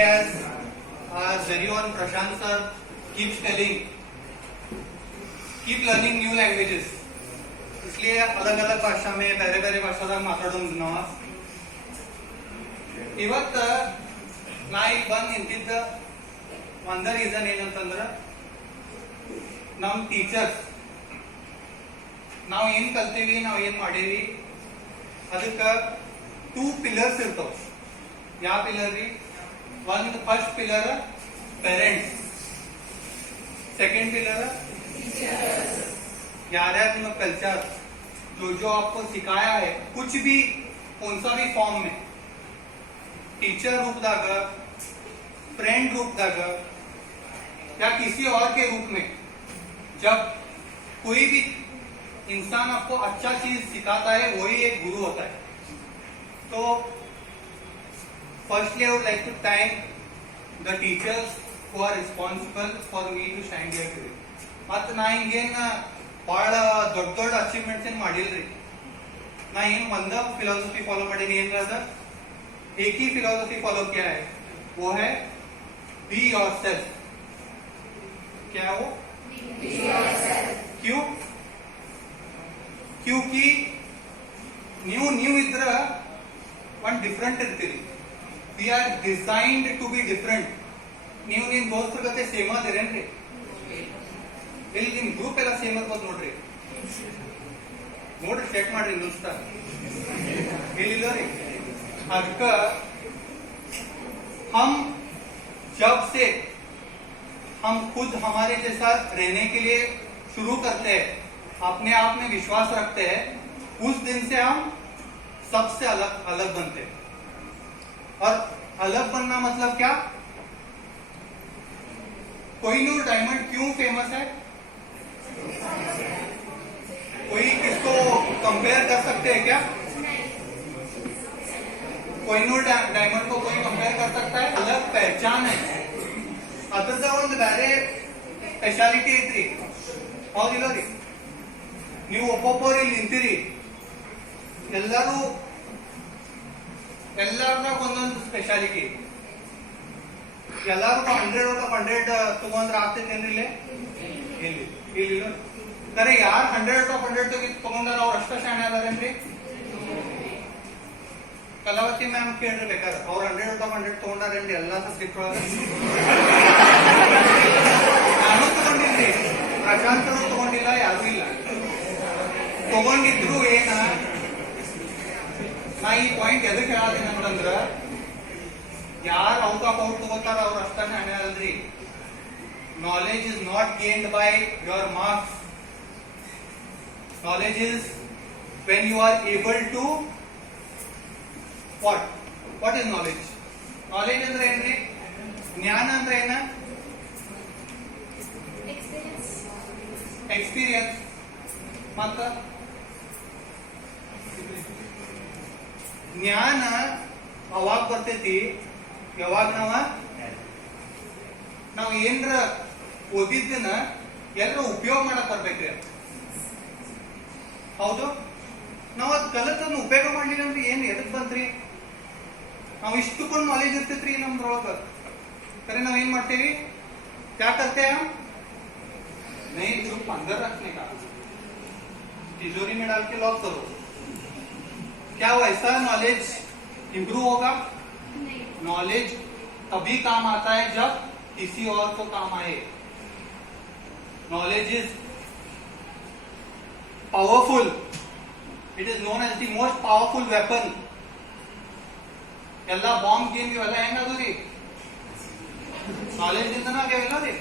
As very own Prashant sir keeps telling, keep learning new languages. इसलिए अलग अलग भाषा में ಬೇರೆ ಬೇರೆ ಭಾಷಾದಾಗ ಮಾತಾಡೋದು ನಾವು ಇವತ್ತು ನಾ ಈಗ ಬಂದು ನಿಂತಿದ್ದ ಒಂದ ರೀಸನ್ ಏನಂತಂದ್ರ ನಮ್ ಟೀಚರ್ಸ್ ನಾವು ಏನ್ ಕಲ್ತೀವಿ ನಾವು ಏನ್ ಮಾಡೀವಿ ಅದಕ್ಕ 2 ಪಿಲ್ಲರ್ಸ್ ಇರ್ತಾವ. ಯಾವ ಪಿಲ್ಲರ್ ರೀ? ಒಂದು first pillar parents, second pillar यार कल्चर, जो आपको सिखाया है कुछ भी कौन सा भी फॉर्म में, टीचर रूप दाग, फ्रेंड रूप दाग या किसी और के रूप में, जब कोई भी इंसान आपको अच्छा चीज सिखाता है वही एक गुरु होता है. तो firstly, I would like to thank the teachers who are responsible for me to stand here today. ಮತ್ತು ನಾ ಹಿಂಗೇನ್ ಬಹಳ ದೊಡ್ಡ ದೊಡ್ಡ ಅಚೀವ್ಮೆಂಟ್ಸ್ ಏನ್ ಮಾಡಿಲ್ರಿ. ನಾ ಏನ್ ಒಂದ ಫಿಲಾಸಫಿ ಫಾಲೋ ಮಾಡೀನಿ. ಏನ್ರದ एक ही फिलोसफी फॉलो किया है, वो है बी योरसेल्फ. क्या है वो? Be yourself. क्यों? क्योंकि न्यू इದ್ರ ಒಂದು ಡಿಫರೆಂಟ್ ಇರ್ತೀರಿ. We are designed to be different. ನೀವು ನಿಮ್ ದೋಸ್ತರ ಜೊತೆ ಸೇಮ್ ಅದಿರೇನ್ರಿ? ಇಲ್ಲಿ ನಿಮ್ ಗ್ರೂಪ್ ಎಲ್ಲ ಸೇಮ್ ಇರ್ಬೋದು ನೋಡ್ರಿ. ನೋಡ್ರಿ ಚೆಕ್ ಮಾಡ್ರಿ ದೋಸ್ತ ಹೇಳಿಲ್ಲ ರೀ. ಅದಕ್ಕ हम जब से हम खुद हमारे जैसा रहने के लिए शुरू करते हैं, अपने आप में विश्वास रखते हैं, उस दिन से हम सबसे अलग अलग बनते हैं. और अलग बनना मतलब क्या? कोहिनूर डायमंड क्यों फेमस है? कोई किसको कंपेयर कर सकते हैं क्या? कोहिनूर डायमंड को कोई कंपेयर कर सकता है? अलग पहचान है. ಅದರದ ಒಂದು ಬೇರೆ ಸ್ಪೆಷಾಲಿಟಿ ಐತ್ರಿ. ಹೌದಿಲ್ಲ ರೀ? ನೀವು ಒಬ್ಬೊಬ್ಬರು ಇಲ್ಲಿ ನಿಂತಿರಿ, ಎಲ್ಲಾರ್ದಾಗ ಒಂದೊಂದು ಸ್ಪೆಷಾಲಿಟಿ. ಎಲ್ಲಾರು 100 ತಗೊಂಡ್ರೆ ಆಗ್ತೈತೇನ್ರಿ? ಇಲ್ಲಿ ಕರೆ ಯಾರು 100 ತಗೊಂಡಾರ ಅವ್ರ ಅಷ್ಟ ಶಾಣೆ ಅದಾರೇನ್ರಿ? ಕಲಾವತಿ ಮ್ಯಾಮ್ ಕೇಳ್ರಿ ಬೇಕಾದ್ರೆ, ಅವ್ರ 100 ತಗೊಂಡಾರೇನ್ರಿ ಎಲ್ಲಾ ಸಬ್ಜೆಕ್ಟ್ ಒಳಗ? ನಾನು ತಗೊಂಡಿಲ್ರಿ, ಪ್ರಶಾಂತರು ತಗೊಂಡಿಲ್ಲ, ಯಾರು ಇಲ್ಲ. ತಗೊಂಡಿದ್ರು ಏನ ನಾ ಈ ಪಾಯಿಂಟ್ ಎದಕ್ಕೆ ಹೇಳತೀನಿ ಅಂತಂದ್ರ, ಯಾರು ಔಟ್ ಆಫ್ ಔಟ್ ತಗೋತಾರ ಅವ್ರ ಅಷ್ಟ ಶಾಣೆ ಅಲ್ರಿ. Knowledge is not gained by your marks. Knowledge is when you are able to what is knowledge? Knowledge ಅಂದ್ರೆ ಏನ್ರಿ? ಜ್ಞಾನ ಅಂದ್ರೆ ಏನ? ಎಕ್ಸ್ಪೀರಿಯನ್ಸ್. ಮತ್ತ ಜ್ಞಾನ ಅವಾಗ ಬರ್ತೈತಿ ಯಾವಾಗ ನಾವು ಏನ್ರ ಓದಿದ್ದನ್ನ ಎಲ್ಲರ ಉಪಯೋಗ ಮಾಡಕ್ ಬರ್ಬೇಕ್ರಿ. ಹೌದು? ನಾವ್ ಅದ್ ಕಲತನ್ನ ಉಪಯೋಗ ಮಾಡ್ಲಿಲ್ಲ ಅಂದ್ರೆ ಏನ್ ಎದಕ್ ಬಂತ್ರಿ? ನಾವು ಇಷ್ಟಕ್ಕೊಂದು ನಾಲೆಜ್ ಇರ್ತೈತ್ರಿ ನಮ್ದ್ರೊಳಗ, ಖರೆ ನಾವ್ ಏನ್ ಮಾಡ್ತೇವಿ? क्या करते हैं हम? नहीं, चुप अंदर रखने का, तिजोरी में डाल के लॉक करो. क्या वैसा नॉलेज इंप्रूव होगा? नॉलेज तभी काम आता है जब किसी और को काम आए. Knowledge is powerful. It is known as the most powerful weapon. ಎಲ್ಲ ಬಾಂಬ್ ಗೇಮ್ ಇವೆಲ್ಲ ಹೆಂಗದು ರೀ? ನಾಲೆಜ್ ಇಂದನ ಆಗ್ಯಾವೆಲ್ಲ ರೀ.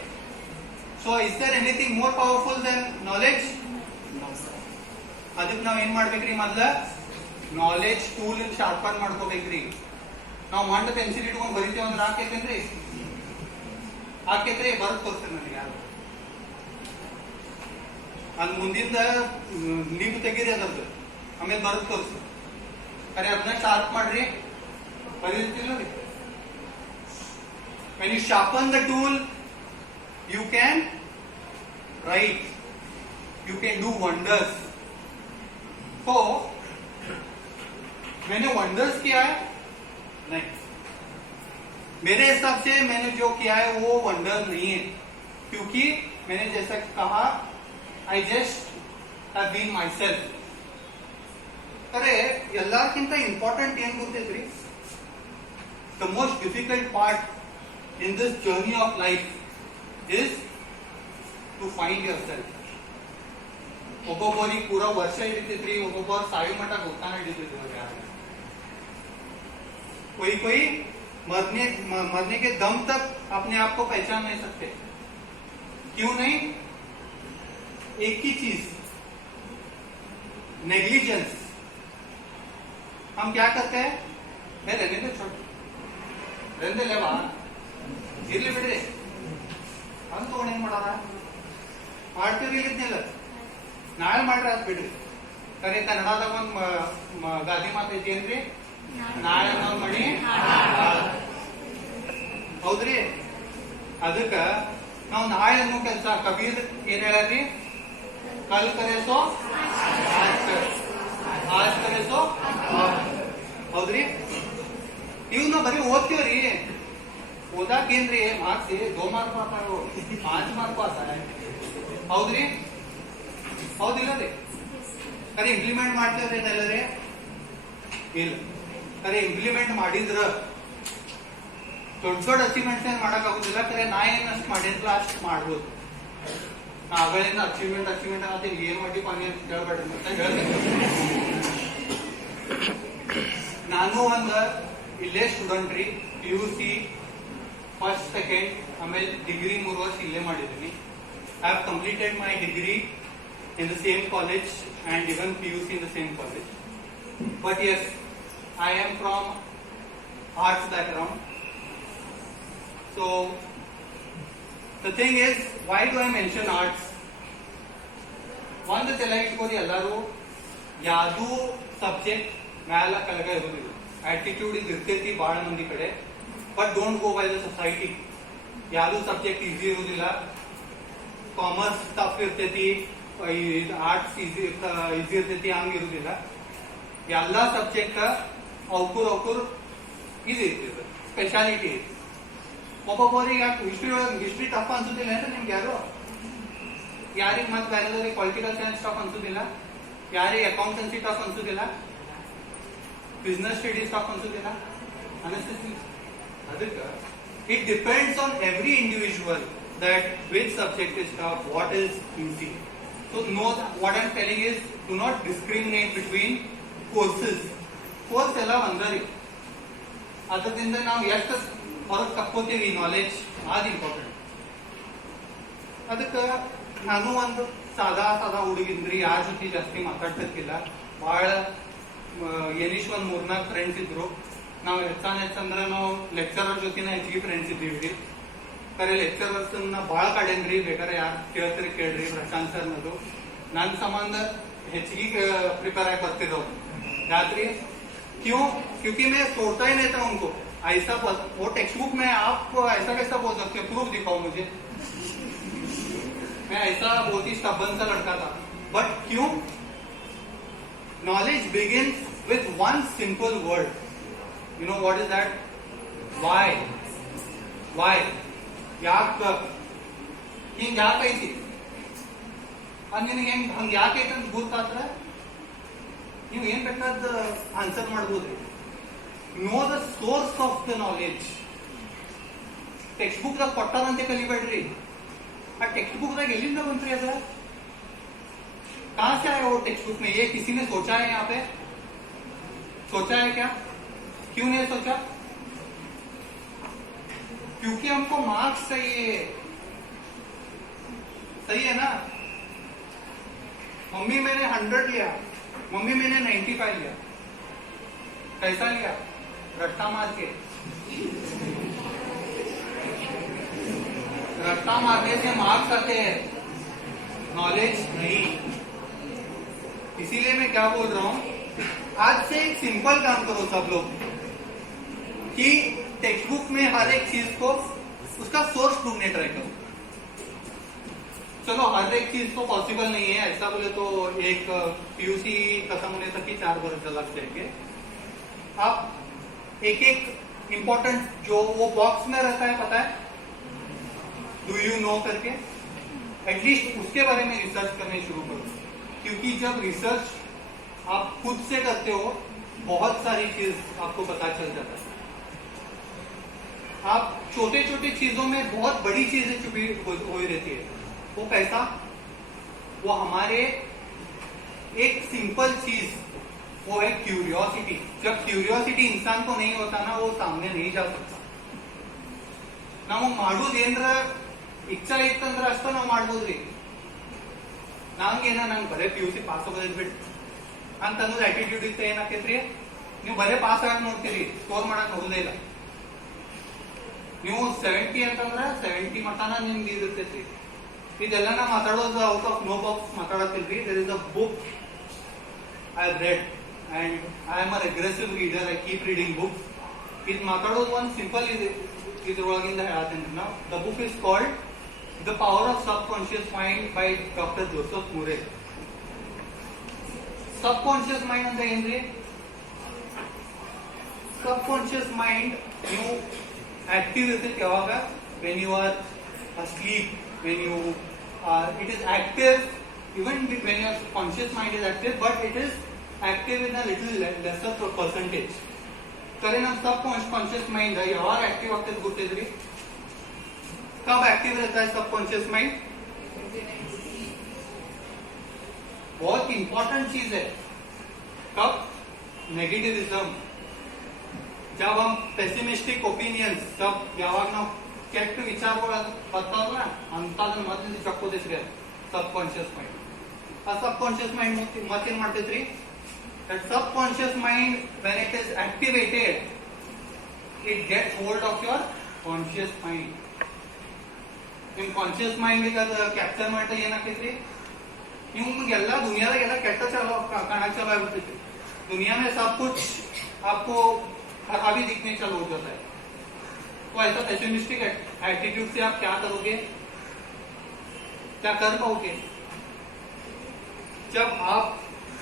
So is there anything more powerful than knowledge? ಅದಕ್ಕೆ ನಾವ್ ಏನ್ ಮಾಡ್ಬೇಕ್ರಿ? ಮೊದ್ಲ ನಾಲೆಜ್ ಟೂಲ್ ಶಾರ್ಪನ್ ಮಾಡ್ಕೋಬೇಕ್ರಿ. ನಾವು ಮಂಡ ಪೆನ್ಸಿಲ್ ಇಟ್ಕೊಂಡ್ ಬರಿತೇವೆ ಅಂದ್ರೆ ಹಾಕೈತೇನ್ರಿ? ಹಾಕೈತ್ರಿ? ಬರದ್ ತೋರಿಸ್ತೇನೆ ನನಗೆ ಯಾರು ಅಲ್ಲಿ ಮುಂದಿಂದ ನೀವು ತೆಗೀರಿ ಅದರದ್ದು, ಆಮೇಲೆ ಬರದ್ ತೋರಿಸಿ. ಖರೆ ಅದನ್ನ ಶಾರ್ಪ್ ಮಾಡ್ರಿ, ಬರೀತಿಲ್ಲ ರೀ. When you sharpen the tool, you can write, you can do wonders. So मैंने वंडर्स किया है नहीं, मेरे हिसाब से मैंने जो किया है वो वंडर नहीं है, क्योंकि मैंने जैसा कहा I just have been myself. अरे ಎಲ್ಲಕ್ಕಿಂತ ಇಂಪಾರ್ಟೆಂಟ್ ಏನ್ ಗೊತ್ತೈತ್ರಿ? The most difficult part in this journey of life is to find yourself. ಒಬ್ಬೊಬ್ಬರಿಗೆ ಪೂರಾ ವರ್ಷ ಹಿಡಿತೈತ್ರಿ, ಒಬ್ಬೊಬ್ಬರು ಸಾಯಿ ಮಠ ಗೊತ್ತಾನ ಹಿಡಿತೈತಿ. कोई मरने के दम तक अपने आप को पहचान नहीं सकते. क्यों नहीं? एक ही चीज, नेग्लिजेंस. हम क्या करते हैं? रहने दे, छोड़ रहने ले बा, ಇರ್ಲಿ ಬಿಡ್ರಿ ಅಂತ ತಗೊಂಡು ಏನ್ ಮಾಡಾರ ಮಾಡ್ತೀವಿ ಇಲ್ಲಿದ್ನಿಲ್ಲ, ನಾಳೆ ಮಾಡ್ರಿ ಅದ್ ಬಿಡ್ರಿ. ಕರೆ ಕನ್ನಡದಾಗ ಒಂದ್ ಗಾದಿ ಮಾತು ಐತೇನ್ರಿ, ನಾಳೆ ಅನ್ನೋದ್ ಮಣಿ. ಹೌದ್ರಿ? ಅದಕ್ಕ ನಾವ್ ನಾಳೆ ಅನ್ನೋ ಕೆಲ್ಸ ಕಬೀರ್ ಏನ್ ಹೇಳ್ಯಾರ್ರಿ? ಕಲ್ ಕರೆಸೋ ಆಜ್ ಕರೆಸೋ. ಹೌದ್ರಿ? ಇವ್ ನಾವ್ ಬರೀ ಓದ್ತೀವ್ರಿ, ಓದಾಕೇನ್ರಿ ಮಾರ್ಕ್ಸ್ 2 ಮಾರ್ಕ್ आता है, 5 ಮಾರ್ಕ್ आता है. ಹೌದ್ರಿ? ಹೌದಿಲ್ಲ ರೀ? ಕರೆ ಇಂಪ್ಲಿಮೆಂಟ್ ಮಾಡ್ತೇವ್ರಿ ಎಲ್ಲರೇ? ಇಲ್ಲ. ಕರೆ ಇಂಪ್ಲಿಮೆಂಟ್ ಮಾಡಿದ್ರ ದೊಡ್ಡ ದೊಡ್ಡ ಅಚೀವ್ಮೆಂಟ್ಸ್ ಏನ್ ಮಾಡಕ್ ಆಗುದಿಲ್ಲ. ಕರೆ ನಾ ಏನ್ ಅಷ್ಟು ಮಾಡಿರ್ಲ ಅಷ್ಟು ಮಾಡ್ಬೋದು. ನಾ ಅಗಳಿಂದ ಅಚೀವ್ಮೆಂಟ್ ಆಗತ್ತೀನಿ, ಏನ್ ಮಾಡಿ ಪಾನಿ ಅಂತ ಕೇಳ್ಬೇಡ್ರಿ ಅಂತ ಹೇಳ್ತೀನಿ. ನಾನು ಒಂದ್ ಇಲ್ಲೇ ಸ್ಟೂಡೆಂಟ್ ರೀ, PUC ಫಸ್ಟ್ ಸೆಕೆಂಡ್ ಆಮೇಲೆ ಡಿಗ್ರಿ 3 ವರ್ಷ ಇಲ್ಲೇ ಮಾಡಿದ್ದೀನಿ. I have completed my degree in the same college and even PUC in the same college. But yes, I am from arts background. So the thing is, why do I mention arts? ಒಂದು ತಲೆ ಇಟ್ಕೋರಿ, ಎಲ್ಲರೂ ಯಾವ್ದು subject ಮ್ಯಾಲ ಕೆಳಗ ಇರೋದಿಲ್ಲ. Attitude ಇರ್ತೈತಿ ಬಹಳ ಮಂದಿ ಕಡೆ, but don't go by the society. ಯಾವ್ದು ಸಬ್ಜೆಕ್ಟ್ ಈಸಿ ಇರುವುದಿಲ್ಲ. ಕಾಮರ್ಸ್ ಟಫ್ ಇರ್ತೈತಿ, ಆರ್ಟ್ಸ್ ಈಸಿ ಇರ್ತೈತಿ, ಹಂಗ ಇರುದಿಲ್ಲ. ಎಲ್ಲಾ ಸಬ್ಜೆಕ್ಟ್ ಅವ್ಕೂರ್ ಇದು ಇರ್ತದೆ, ಸ್ಪೆಷಾಲಿಟಿ. ಒಬ್ಬೊಬ್ಬರಿಗೆ ಹಿಸ್ಟ್ರಿ ಟಫ್ ಅನ್ಸುದಿಲ್ಲ ಅಂದ್ರೆ ನಿಮ್ಗೆ ಯಾರಿಗೆ ಮತ್ತೆ ಬೇರೆದವ್ರಿಗೆ ಪೊಲಿಟಿಕಲ್ ಸೈನ್ಸ್ ಟಫ್ ಅನ್ಸುದಿಲ್ಲ, ಯಾರಿಗೆ ಅಕೌಂಟೆನ್ಸಿ ಟಫ್ ಅನ್ಸುದಿಲ್ಲ, ಬಿಸ್ನೆಸ್ ಸ್ಟಡೀಸ್ ಟಫ್ ಅನ್ಸುದಿಲ್ಲ, ಅನಿಸ್ತೈತಿ. ಅದಕ್ಕೆ it depends on every individual that which subject is tough, what is easy. So know that what I'm telling is, do not discriminate between courses. Course ಎಲ್ಲ ಒಂದರಿ, ಅದರಿಂದ ನಾವು ಎಷ್ಟು ಹೊರಗೆ ತಕ್ಕೋತೀವಿ knowledge, ಅದು ಇಂಪಾರ್ಟೆಂಟ್. ಅದಕ್ಕೆ ನಾನು ಒಂದು ಸಾದಾ ಹುಡುಗಿದ್ರಿ, ಯಾರ ಜೊತೆ ಜಾಸ್ತಿ ಮಾತಾಡ್ತಿರ್ತಿಲ್ಲ. ಬಹಳ ಏನಿಷ್ಟು ಒಂದ್ 3-4 ಫ್ರೆಂಡ್ಸ್ ಇದ್ರು. ನಾವು ಹೆಚ್ಚಂದ್ರ ನಾವು ಲೆಕ್ಚರರ್ ಜೊತೆನ ಹೆಚ್ಚಿಗೆ ಫ್ರೆಂಡ್ಸ್ ಇದ್ದೀವಿ. ಕರೆ ಲೆಕ್ಚರರ್ಸ್ ಬಹಳ ಕಡೆನ್ರಿ, ಬೇಕಾದ್ರೆ ಯಾರು ಕೇಳ್ತೀರಿ ಕೇಳ್ರಿ. ಪ್ರಶಾಂತ್ ಸರ್ ನದು ನನ್ನ ಸಂಬಂಧ ಹೆಚ್ಚಿಗೆ प्रिपेयर आಗಿ ಬರ್ತಿದ್ರು. यात्री क्यों? क्योंकि मैं सोचता ही नहीं था उनको ऐसा. वो टेक्स्ट बुक में आप ऐसा कैसा बोल सकते हो? प्रूफ दिखाओ मुझे. मैं ऐसा बहुत ही स्टबन सा लड़का था. बट क्यों? Knowledge begins with one simple word. You know what is that? Why? Why? ಯಾಕ? ಹಿಂಗ ಯಾಕೈತಿ? ನಿನಗೆ ಹೆಂಗ್ ಹಂಗ ಯಾಕೈತಿ ಅಂತ ಗೊತ್ತಾದ್ರೆ ನೀವು ಏನ್ ಬೇಕಾದ ಆನ್ಸರ್ ಮಾಡ್ಬೋದ್ರಿ. Know the source of the knowledge. Text book ದಾಗ ಕೊಟ್ಟಾರಂತೆ ಕಲಿಬೇಡ್ರಿ. ಆ ಟೆಕ್ಸ್ಟ್ बुक ದಾಗ ಎಲ್ಲಿಂದ ಬಂತ್ರಿ ಅದ? कहां से आया वो टेक्स्ट बुक में? ये किसी ने सोचा है? यहाँ पे सोचा है क्या? क्यों नहीं सोचा? क्योंकि हमको मार्क्स चाहिए. सही है ना? मम्मी मैंने 100 लिया, मम्मी मैंने 95 लिया. कैसा लिया? रट्टा मार के. रट्टा मारने से मार्क्स आते हैं, नॉलेज नहीं. इसीलिए मैं क्या बोल रहा हूं, आज से एक सिंपल काम करो सब लोग कि टेक्स्ट बुक में हर एक चीज को उसका सोर्स ढूंढने ट्राई करो. चलो हर एक चीज तो पॉसिबल नहीं है, ऐसा बोले तो एक PUC खत्म होने तक ही 4 वर्ष लग जाएंगे. आप एक इंपॉर्टेंट जो वो बॉक्स में रहता है पता है, डू यू नो करके, एटलीस्ट उसके बारे में रिसर्च करने शुरू करो, क्योंकि जब रिसर्च आप खुद से करते हो बहुत सारी चीज आपको पता चल जाता है। आप छोटे छोटे चीजों में बहुत बड़ी चीजें छुपी हुई रहती है। वो कैसा? वो हमारे एक सिंपल चीज, वो है क्यूरियोसिटी। जब क्यूरियोसिटी इंसान को नहीं होता ना, वो सामने नहीं जा सकता। ನಾವು ಮಾಡೋದೇನ್ರ ಇಚ್ಛಾ ಇತ್ತಂದ್ರ ಅಷ್ಟ ನಾವು ಮಾಡ್ಬೋದ್ರಿ. ನಂಗೇನ ನಂಗೆ ಬರೇ PUC ಪಾಸ್ ಆಗೋದ್ ಬಿಟ್ಟು ಅಂತ ಅನ್ನೋದು ಆಟಿಟ್ಯೂಡ್ ಇತ್ತ ಏನಾಕೈತ್ರಿ, ನೀವು ಬರೇ ಪಾಸ್ ಆಗಿ ನೋಡ್ತೀರಿ, ಸ್ಕೋರ್ ಮಾಡಕ್ ಹೋಗೋದೇ ಇಲ್ಲ. ನೀವು 70 ಅಂತಂದ್ರ 70 ಮತನ ನಿಮ್ಗೆ ಇರ್ತೈತಿ. ಇದೆಲ್ಲ ನಾ ಮಾತಾಡೋದು ಔಟ್ ಆಫ್ ನೋ ಬಾಕ್ಸ್ ಮಾತಾಡತ್ತಿಲ್ರಿ. There is a book I read and I am a aggressive reader. I keep reading books. ಇದು ಮಾತಾಡೋದು ಒಂದು ಸಿಂಪಲ್ ಇದ್ರೊಳಗಿಂದ ಹೇಳತ್ತೇನ್ರಿ ನಾವು. The book is called the power of subconscious mind by doctor Joseph Murphy. Subconscious mind ಅಂತ ಏನ್ರಿ? Subconscious mind ನೀವು active ಇರ್ತೈತಿ ಯಾವಾಗ? When you are asleep, when you it is active even when your conscious mind is active, but it is active in a little lesser percentage. करे ना सब conscious mind है यार active आपके गुर्तेद्री कब एक्टिव रहता है सबकॉन्शियस माइंड? बहुत इंपॉर्टेंट चीज है. कब? नेगेटिविज्म. जब हम पेसिमिस्टिक ओपिनियंस जब ಯಾವಾಗ ನಾವು ಕೆಟ್ಟ ವಿಚಾರಗಳು ಬರ್ತಾವಲ್ಲ ಅಂತದನ್ನ ಮೊದಲು ಚಕ್ಕೋದಿಸ್ರಿ ಸಬ್ ಕಾನ್ಶಿಯಸ್ ಮೈಂಡ್. ಆ ಸಬ್ ಕಾನ್ಶಿಯಸ್ ಮೈಂಡ್ ಮತ್ತೇನ್ ಮಾಡ್ತೈತ್ರಿ? that subconscious mind when it is activated it gets hold of your conscious mind. in conscious mind ಗೆ ಕ್ಯಾಪ್ಚರ್ ಮಾಡ್ತಾ ಏನಾಗ್ತೈತ್ರಿ? ನಿಮ್ಗೆಲ್ಲ ದುನಿಯಾದಾಗೆಲ್ಲ ಕೆಟ್ಟ ಚಲೋ ಕಾಣಕ್ चलो ಆಗ್ಬಿಡ್ತೈತಿ. दुनिया में सब कुछ आपको खराबी दिखने चलो हो जाता है. तो ऐसा पेसिमिस्टिक एटीट्यूड से आप क्या करोगे? क्या कर पाओगे? जब आप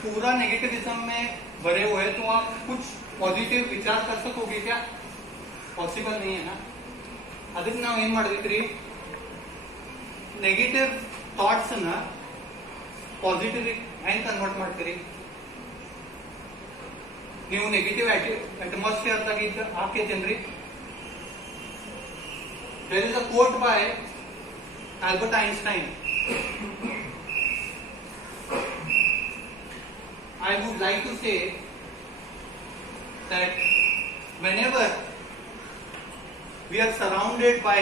पूरा नेगेटिविज्म में भरे हुए तो आप कुछ पॉजिटिव विचार कर सकोगे क्या? पॉसिबल नहीं है ना. ಅದಕ್ಕೆ ನಾವು ಏನ್ ಮಾಡಬೇಕ್ರಿ? ನೆಗೆಟಿವ್ ಥಾಟ್ಸ್ ನ ಪಾಸಿಟಿವ್ ಹೆಂಗ್ ಕನ್ವರ್ಟ್ ಮಾಡ್ತೀರಿ? ನೀವು ನೆಗೆಟಿವ್ ಅಟ್ಮಾಸ್ಫಿಯರ್ ದಾಗ ಹಾಕಿದ್ದೇನ್ರಿ? there is a quote by Albert Einstein. I would like to say that whenever we are surrounded by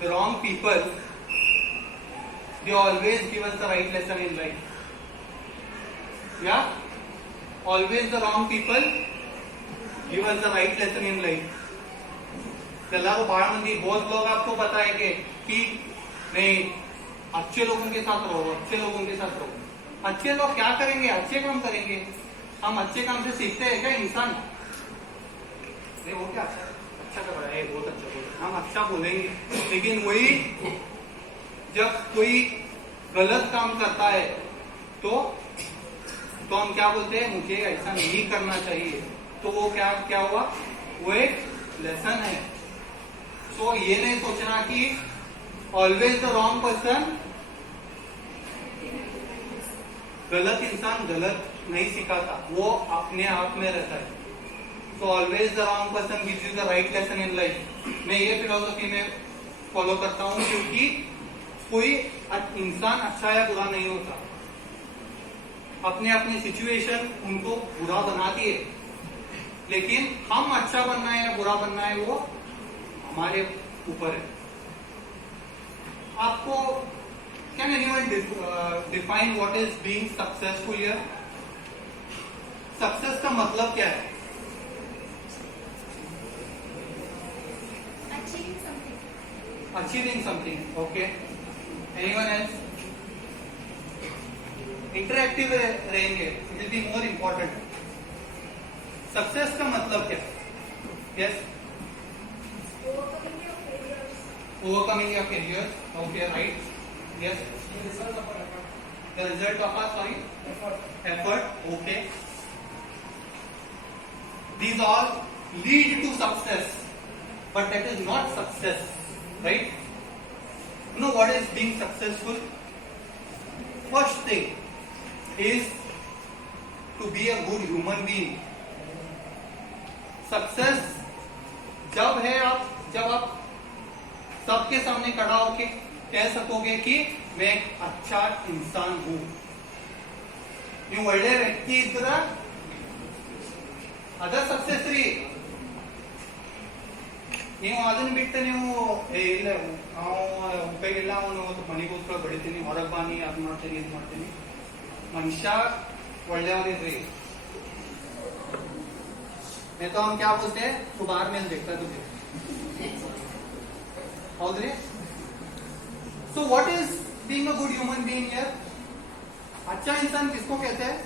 the wrong people, they always give us the right lesson in life. Yeah? Always the wrong people give us the right lesson in life. चलाओ बाहर मंदी बहुत लोग आपको बताएंगे कि नहीं अच्छे लोगों के साथ रहो, अच्छे लोगों के साथ रहो. अच्छे लोग क्या करेंगे? अच्छे काम करेंगे. हम अच्छे काम से सीखते हैं क्या इंसान? वो क्या अच्छा कर रहा है, बहुत अच्छा बोल रहा है, हम अच्छा बोलेंगे. लेकिन वही जब कोई गलत काम करता है तो हम क्या बोलते हैं? मुझे ऐसा नहीं करना चाहिए. तो वो क्या हुआ? वो एक लेसन है. तो ये नहीं सोचना कि ऑलवेज द रॉन्ग पर्सन. गलत इंसान गलत नहीं सिखाता, वो अपने आप में रहता है. तो always the wrong person gives you the right lesson in life. मैं ये फिलोसफी में फॉलो करता हूं क्योंकि कोई इंसान अच्छा या बुरा नहीं होता. अपने अपने सिचुएशन उनको बुरा बनाती है, लेकिन हम अच्छा बनना है या बुरा बनना है वो हमारे ऊपर है. आपको Can anyone define what is being successful here? Success का मतलब क्या है? Achieving something. Okay. Anyone else? Interactive रहेंगे. It will be more important. Success का मतलब क्या? Yes. Overcoming your failures. Okay, right. Yes. The result of our effort. Okay. These all lead to success, but that is not success, right? You know what is being successful? First thing is to be a good human being. Success जब आप सबके सामने खड़ा होके कह सकोगे कि मैं एक अच्छा इंसान हूं, ನೀವು ಒಳ್ಳೆ ವ್ಯಕ್ತಿ ಇದ್ರ ಅದ ಸಕ್ಸೆಸ್ ರೀ. ನೀವು ಅದನ್ನ ಬಿಟ್ಟು ನೀವು ಇಲ್ಲ ಉಪಯೋಗ ಇಲ್ಲ, ಅವನು ಮನೆಗೋಸ್ಕರ ಬೆಳಿತೀನಿ, ಹೊರಗೆ ಬಾನಿ, ಅದ್ ಮಾಡ್ತೀನಿ ಇದು ಮಾಡ್ತೀನಿ, ಮನುಷ್ಯ ಒಳ್ಳೆಯವನಿದ್ರಿ. मैं तो हम क्या बोलते हैं, तू बाहर में देखता तुझे, हौद्री. So what is being a good human being here? अच्छा इंसान किसको कहते हैं?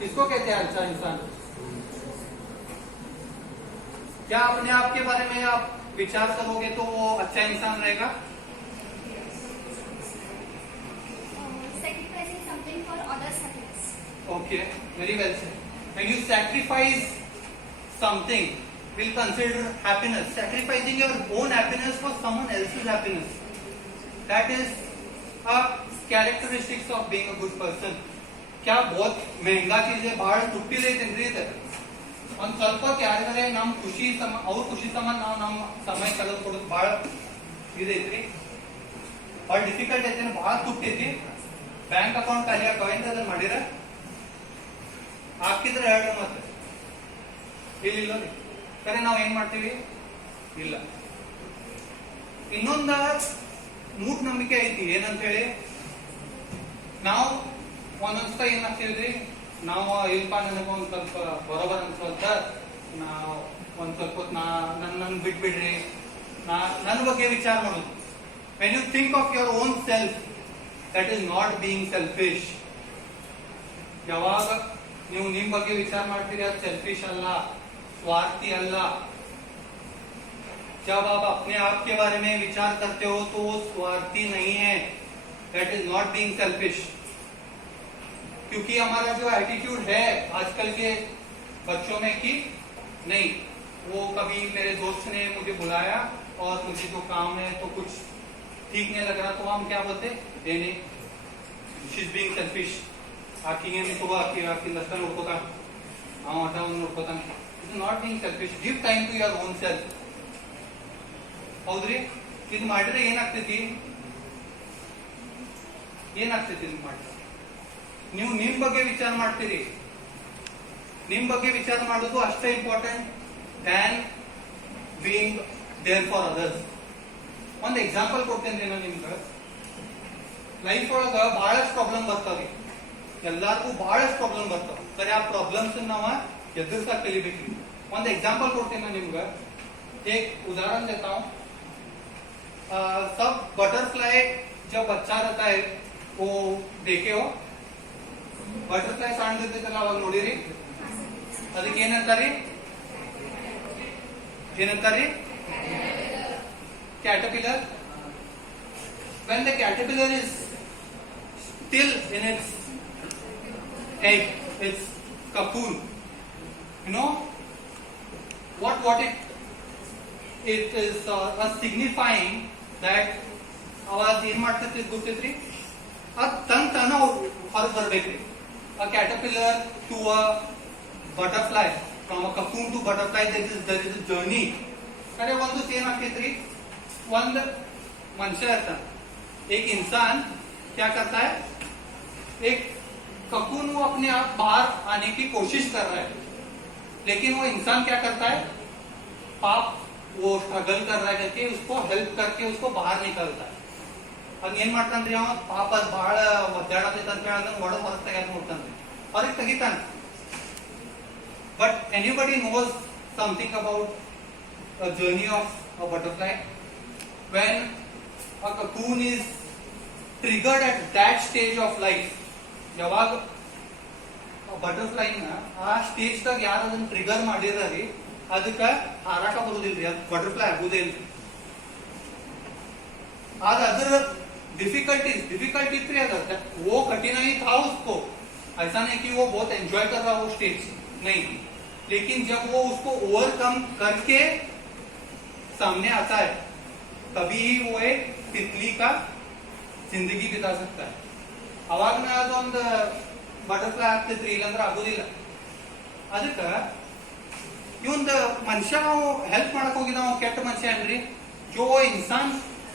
किसको कहते हैं अच्छा इंसान? क्या अपने आप के बारे में आप विचार करोगे तो वो अच्छा इंसान रहेगा? Sacrificing something for others' happiness. Okay, very well said. When you sacrifice something, we'll consider happiness. Sacrificing your own happiness for someone else's happiness. That is a characteristics of being a good person. क्या बहुत महंगा चीज है, ಬಹಳ ತುಟ್ಟಿದೆ ತಿಂದ್ರಿದೆ. ಒಂದ್ ಸ್ವಲ್ಪ ಯಾರಿಗಾರೆ ನಮ್ ಖುಷಿ ಅವ್ರ ಖುಷಿ ಸಮಾನ ನಾವು ನಮ್ಮ ಸಮಯ ಕಳೆದು ಕೊಡೋದು ಬಹಳ ಇದೈತ್ರಿ, ಬಹಳ ಡಿಫಿಕಲ್ಟ್ ಐತಿ, ಬಹಳ ತುಟ್ಟೈತಿ. ಬ್ಯಾಂಕ್ ಅಕೌಂಟ್ ಖಾಲಿ ಕಾಯಿನ್ ಅದನ್ನ ಮಾಡಿರ ಹಾಕಿದ್ರೆ ಹೇಳ್ರಿ ಮತ್ತೆ ಇಲ್ಲ ರೀ, ಸರಿ ನಾವ್ ಏನ್ ಮಾಡ್ತೀವಿ? ಇಲ್ಲ. ಇನ್ನೊಂದ ಮೂಢನಂಬಿಕೆ ಐತಿ, ಏನಂತ ಹೇಳಿ, ನಾವು ಒಂದೊಂದ್ಸ ಏನಾಗ್ತೀವಿ, ನಾವು ಇಲ್ಪ ನನಗ ಒಂದ್ ಸ್ವಲ್ಪ ಬರೋಬರ್ ಅನ್ಸೋಲ್ತ, ನಾವು ಒಂದ್ ಸ್ವಲ್ಪ ಹೊತ್ತು ನನ್ ಬಿಟ್ಬಿಡ್ರಿ, ನನ್ನ ಬಗ್ಗೆ ವಿಚಾರ ಮಾಡೋದು. When you think of your own self, that is not being selfish. ಯಾವಾಗ ನೀವು ನಿಮ್ ಬಗ್ಗೆ ವಿಚಾರ ಮಾಡ್ತೀರಿ, ಅದು ಸೆಲ್ಫಿಶ್ ಅಲ್ಲ, स्वार्थी अल्लाह. जब आप अपने आप के बारे में विचार करते हो तो वो स्वार्थी नहीं है, that is not being selfish. क्योंकि हमारा जो एटीट्यूड है आजकल के बच्चों में कि नहीं, वो कभी मेरे दोस्त ने मुझे बुलाया और मुझे जो काम है तो कुछ ठीक नहीं लग रहा, तो हम क्या बोलते, ये नहीं, शी इज बीइंग सेल्फिश. आखिर में सुबह आखिर दस्ता नोಡ್ಕೋತಾ हाँ अटा नोಡ್ಕೋತಾ. Not being selfish. Give time to your own self. ಹೌದ್ರಿ, ಇದು ಮಾಡಿದ್ರೆ ಏನಾಗ್ತೈತಿ? ಇದು ಮಾಡಿದ್ರೆ ನೀವು ನಿಮ್ ಬಗ್ಗೆ ವಿಚಾರ ಮಾಡ್ತೀರಿ. ನಿಮ್ ಬಗ್ಗೆ ವಿಚಾರ ಮಾಡೋದು ಅಷ್ಟೇ important than being there for others. ಒಂದ್ ಎಕ್ಸಾಂಪಲ್ ಕೊಡ್ತೇನೆ ನಾನು ನಿಮ್ಗೆ. ಲೈಫ್ ಒಳಗ ಬಹಳಷ್ಟು ಪ್ರಾಬ್ಲಮ್ ಬರ್ತಾವ್ರಿ, ಎಲ್ಲಾರ್ಗು ಬಹಳಷ್ಟು ಪ್ರಾಬ್ಲಮ್ ಬರ್ತಾವ. ಸರಿ, ಆ ಪ್ರಾಬ್ಲಮ್ಸ್ ನಾವ ಎದುರ್ಸಕ್ ಕಲಿಬೇಕು. ಒಂದು एग्जांपल ಕೊಡ್ತೀನಿ ನಾನು ನಿಮ್ಗೆ. एक उदाहरण देता हूँ. सब बटरफ्लाई जब बच्चा रहता है वो देखे हो, बटरफ्लाई ಸಾಂದಿರ್ತೈತಲ್ಲ ಅವಾಗ ನೋಡಿರಿ, ಅದಕ್ಕೆ ಏನಂತಾರಿ? Caterpillar. When the caterpillar is still in its egg, its cocoon, you know what it is signifying that ಅವಾಗ ಏನ್ ಮಾಡ್ತೈತಿ ಗೊತ್ತೈತ್ರಿ, ಅದ್ ತನ್ನ ಹೊರಗೆ ಬರ್ಬೇಕ್ರಿ. a caterpillar to a butterfly, from a cocoon to butterfly, there is a journey. अरे ಒಂದು ಏನಾಗ್ತೈತ್ರಿ, ಒಂದ್ ಮನುಷ್ಯ ಇರ್ತಾನೆ, एक इंसान क्या करता है, एक ककून वो अपने आप बाहर आने की कोशिश कर रहा है, लेकिन वो इंसान क्या करता है, पाप वो स्ट्रगल कर रहा है करके उसको हेल्प करके उसको बाहर निकलता है. ಅದ್ ಏನ್ ಮಾಡ್ತಾನ್ರಿ, ಅವ ಪಾಪ ಬಹಳ ಒದ್ದಾಡತೈತೆ ಅಂತ ಹೇಳಿ ಅದನ್ನ ಹೊರಗೆ ತೆಗೆದು ನೋಡ್ತಾನ್ರಿ, ಹೊರಗೆ ತೆಗಿತಾನೆ. But anybody knows something about a journey of a butterfly? When a cocoon is triggered at that stage of life, ಯಾವಾಗ ಬಟರ್ಫ್ಲೈ ನ ಆ ಸ್ಟೇಜ್ ದಾಗ ಯಾರು ಅದನ್ನ ಟ್ರಿಗರ್ ಮಾಡಿದಾರಿ, ಅದಕ್ಕ ಹಾರಾಟ ಬರುದಿಲ್ರಿ, ಅದು ಬಟರ್ಫ್ಲೈ ಆಗುದೇ ಇಲ್ರಿ. अदर डिफिकल्टी थी, अदर वो कठिनाई था उसको, ऐसा नहीं कि वो बहुत एंजॉय कर रहा हो स्टेज, नहीं, लेकिन जब वो उसको ओवरकम करके सामने आता है तभी ही वो एक तितली का जिंदगी बिता सकता है. ಅವಾಗ ಅದೊಂದು ಬಟರ್ಫ್ಲೈ ಆಗ್ತೈತ್ರಿ, ಇಲ್ಲಾಂದ್ರೆ ಆಗೋದಿಲ್ಲ. ಅದಕ್ಕ ಇವಂದ ಮನುಷ್ಯ ನಾವು ಹೆಲ್ಪ್ ಮಾಡಕ್ ಹೋಗಿದ ನಾವು ಕೆಟ್ಟ ಮನುಷ್ಯ ಏನ್ರಿ? जो इंसान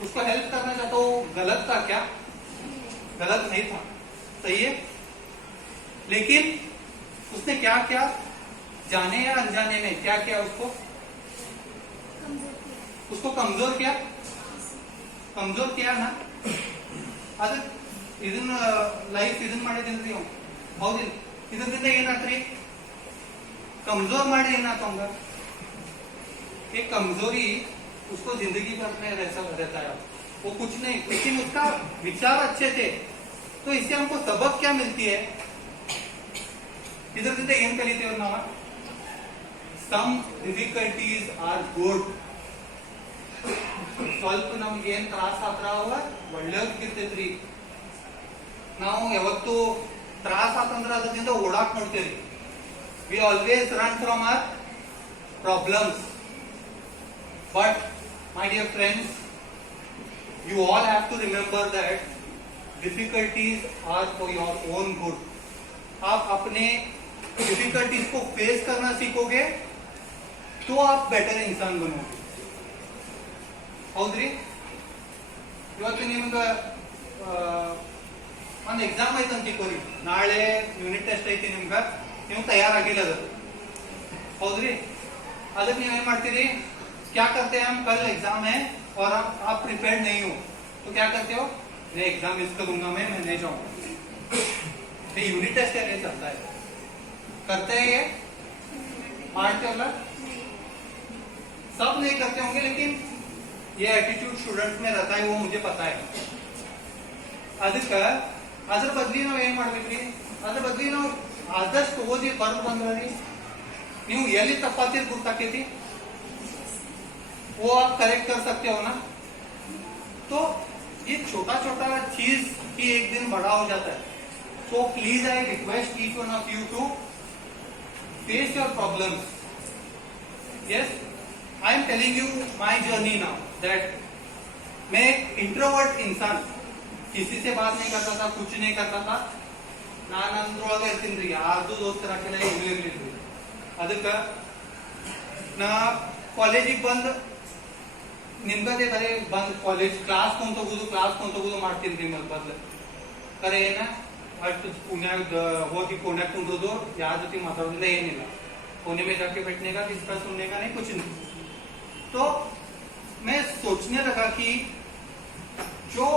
उसको हेल्प करना चाहता वो गलत था क्या? गलत नहीं था, सही है. लेकिन उसने क्या किया, जाने या अनजाने में क्या किया, उसको कमजोर किया. कमजोर किया ना. ಅದು ಇದನ್ನ ಲೈಫ್ ಇದನ್ನ ಮಾಡಿದಿಲ್ರಿ ಅವ್ನು, ಹೌದಿಲ್ಲ? ಇದರಿಂದ ಏನಾತ್ರಿ? कमजोर ಮಾಡಿ ಏನಾತಂಗ? ये कमजोरी उसको जिंदगी भर में रहता है. वो कुछ नहीं, लेकिन उसका विचार अच्छे थे. तो इससे हमको सबक क्या मिलती है? ಇದರಿಂದ ಏನ್ ಕಲಿತೇವೆ ನಾವು? Some difficulties are good. ಸ್ವಲ್ಪ ನಮ್ಗೆ ಏನ್ ತ್ರಾಸ ಆದ್ರ ಒಳ್ಳೇದಿರ್ತೈತ್ರಿ. ನಾವು ಯಾವತ್ತು ತ್ರಾಸ ಆತಂದ್ರ ಅದರಿಂದ ಓಡಾಕ್ ನೋಡ್ತೇವ್ರಿ. We always run from our problems. But my dear friends, you all have to remember that difficulties are for your own good. आप अपने डिफिकल्टीज को फेस करना सीखोगे तो आप बेटर इंसान बनोगे. ಹೌದ್ರಿ? ಇವತ್ತು ನಿಮ್ಗೆ ಒಂದು ಎಕ್ಸಾಮ್ ಐತೆ ಅಂತ ತಿಳ್ಕೊರಿ, ನಾಳೆ ಯೂನಿಟ್ ಟೆಸ್ಟ್ ಐತಿ, ನೀವು ತಯಾರಾಗಿಲ್ಲ ಅದು, ಹೌದ್ರಿ? ಅದಕ್ಕೆ ನೀವೇನ್ ಮಾಡ್ತೀರಿ? क्या करते हैं हम, कल एग्जाम है और आप प्रिपेयर्ड नहीं हो तो क्या करते हो? मैं एग्जाम मिस कर दूंगा, मैं नहीं जाऊंगा. ये यूनिट टेस्ट कैसे चलता है? करते हैं ये? मारते हो? सब नहीं करते होंगे, लेकिन ये एटीट्यूड स्टूडेंट में रहता है, वो मुझे पता है. अदर बदली नाव ಏನ್ ಮಾಡ್ಬೇಕ್ರಿ? ಅದ್ರ ಬದಲಿ ನಾವು ಆದಷ್ಟು ಓದಿ ಬರೆದು ಬಂದ್ರಿ ನೀವು ಎಲ್ಲಿ ತಪ್ಪಾತಿರ್ ಗುರ್ತಾಕೈತಿ, वो आप करेक्ट कर सकते हो ना. तो ये छोटा छोटा चीज ही एक दिन बड़ा हो जाता है. So please I request each one of you to face your problems. Yes, I am telling you my journey now that मैं एक इंट्रोवर्ट इंसान, किसी से बात नहीं करता था, कुछ नहीं करता था. ನಾನು ಅಂದ್ರೊಳಗೆ ಇರ್ತೀನಿ, ಯಾರ್ದು ದೋಸ್ತರ ಹಾಕಿಲ್ಲ, ಏನೂ ಇರ್ಲಿಲ್ಲ. ಅದಕ್ಕೆ ನಾ ಕಾಲೇಜಿಗೆ ಬಂದು ನಿಮ್ಗದೇ ಬರೀ ಬಂದ್ ಕಾಲೇಜ್ ಕ್ಲಾಸ್ ಕೊಂತೋಗುದು ಮಾಡ್ತೀನಿ ನಿಮ್ಮಲ್ಲಿ ಬಂದು. ಖರೆ ಏನ ಅಷ್ಟು ಪುಣ್ಯಾಗ ಹೋಗಿ ಪುಣ್ಯಾಗ ಕುಂಡ್ರೋದು, ಯಾರ ಜೊತೆ ಮಾತಾಡೋದಿಲ್ಲ, ಏನಿಲ್ಲ. पुणे में जाके बैठने का, किसका सुनने का नहीं, कुछ नहीं. तो मैं सोचने लगा कि जो